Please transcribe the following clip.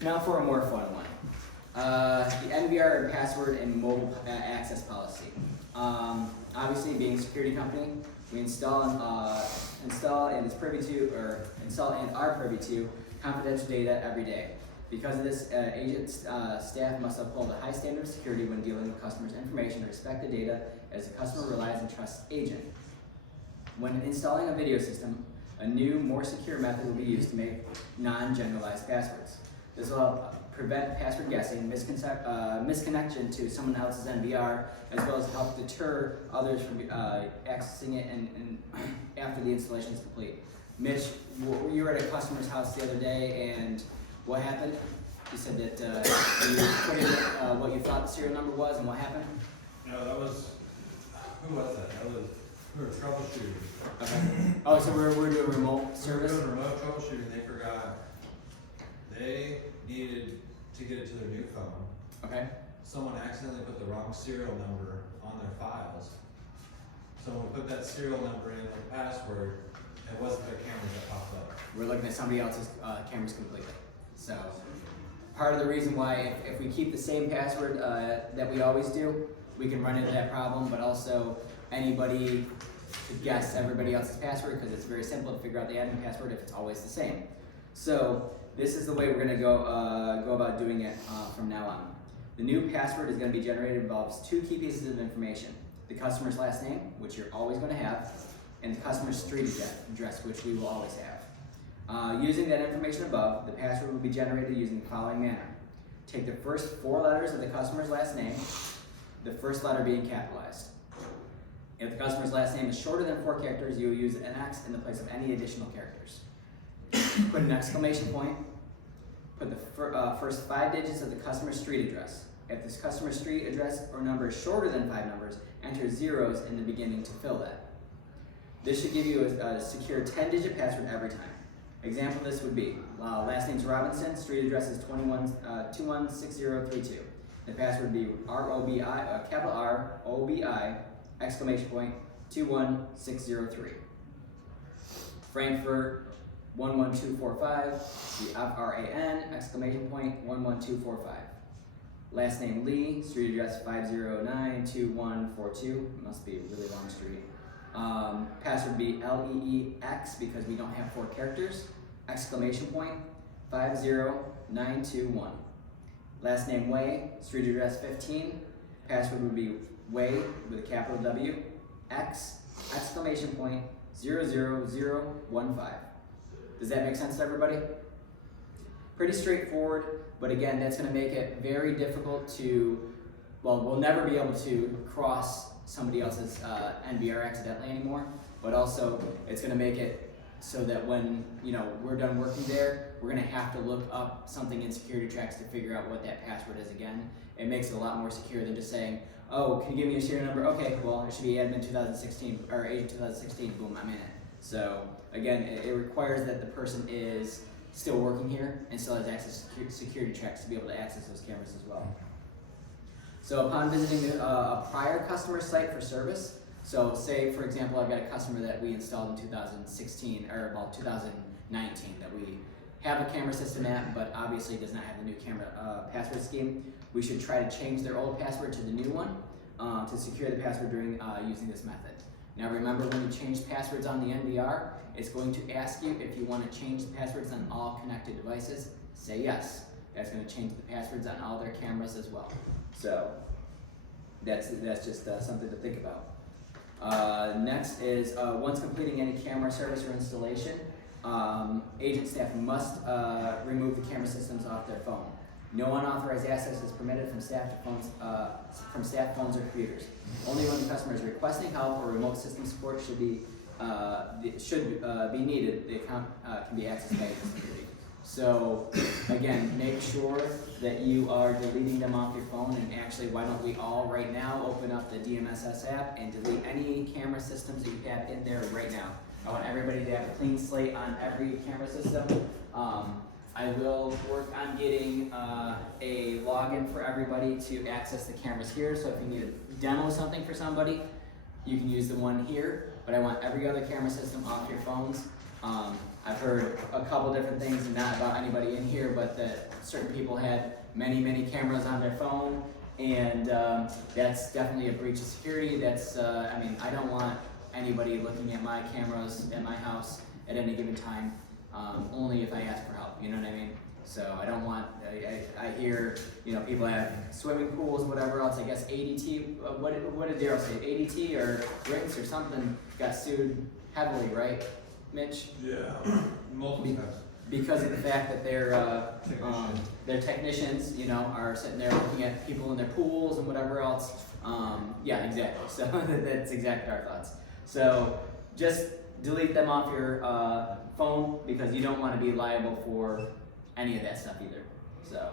Now for a more fun one. The NVR Password and Mobile Access Policy. Obviously, being a security company, we install and are privy to confidential data every day. Because of this, agent staff must uphold a high standard of security when dealing with customers' information and respect the data as the customer relies and trusts agent. When installing a video system, a new, more secure method will be used to make non-generalized passwords. This will prevent password guessing, misconnection to someone else's NVR, as well as help deter others from accessing it and after the installation is complete. Mitch, you were at a customer's house the other day, and what happened? You said that you put in what you thought the serial number was, and what happened? No, that was, who was that? We were troubleshooting. Okay. Oh, so we're doing remote service? We were doing remote troubleshooting. They forgot. They needed to get it to their new phone. Okay. Someone accidentally put the wrong serial number on their files. So when we put that serial number in with the password, it wasn't their cameras that popped up. We're looking at somebody else's cameras completely. So part of the reason why if we keep the same password that we always do, we can run into that problem, but also anybody could guess everybody else's password because it's very simple to figure out the admin password if it's always the same. So this is the way we're going to go about doing it from now on. The new password is going to be generated involves two key pieces of information: the customer's last name, which you're always going to have, and the customer's street address, which we will always have. Using that information above, the password will be generated using the following manner. Take the first four letters of the customer's last name, the first letter being capitalized. If the customer's last name is shorter than 4 characters, you will use an X in the place of any additional characters. Put an exclamation point. Put the first 5 digits of the customer's street address. If this customer's street address or number is shorter than 5 numbers, enter zeros in the beginning to fill that. This should give you a secure 10-digit password every time. Example of this would be, last name's Robinson, street address is 216032. The password would be R-O-B-I, capital R-O-B-I, exclamation point, 21603. Frankfurt, 11245, the F-R-A-N, exclamation point, 11245. Last name Lee, street address 5092142, must be a really long street. Password would be L-E-E-X because we don't have 4 characters, exclamation point, 50921. Last name Way, street address 15, password would be Way with a capital W, X, exclamation point, 00015. Does that make sense to everybody? Pretty straightforward, but again, that's going to make it very difficult to, well, we'll never be able to cross somebody else's NVR accidentally anymore, but also it's going to make it so that when we're done working there, we're going to have to look up something in security tracks to figure out what that password is again. It makes it a lot more secure than just saying, oh, can you give me your serial number? Okay, well, it should be admin 2016 or agent 2016. Boom, I'm in it. So again, it requires that the person is still working here and still has access to security checks to be able to access those cameras as well. So upon visiting a prior customer site for service, so say for example I've got a customer that we installed in 2016 or about 2019 that we have a camera system at, but obviously does not have the new camera password scheme. We should try to change their old password to the new one to secure the password during using this method. Now remember, when you change passwords on the NVR, it's going to ask you if you want to change the passwords on all connected devices. Say yes. That's going to change the passwords on all their cameras as well. So that's just something to think about. Next is once completing any camera service or installation, agent staff must remove the camera systems off their phone. No unauthorized access is permitted from staff phones or computers. Only when the customer is requesting help or remote system support should be needed, the account can be accessed by agent security. So again, make sure that you are deleting them off your phone, and actually, why don't we all right now open up the DMSS app and delete any camera systems that you have in there right now. I want everybody to have a clean slate on every camera system. I will work on getting a login for everybody to access the cameras here. So if you need to demo something for somebody, you can use the one here. But I want every other camera system off your phones. I've heard a couple different things, not about anybody in here, but that certain people had many cameras on their phone, and that's definitely a breach of security. That's, I mean, I don't want anybody looking at my cameras at my house at any given time, only if I ask for help, you know what I mean? So I don't want, I hear, you know, people have swimming pools, whatever else, I guess ADT, what did Daryl say, ADT or Rinks or something got sued heavily, right, Mitch? Yeah, multiple times. Because of the fact that their technicians, you know, are sitting there looking at people in their pools and whatever else. Yeah, exactly. So that's exactly our thoughts. So just delete them off your phone because you don't want to be liable for any of that stuff either. So.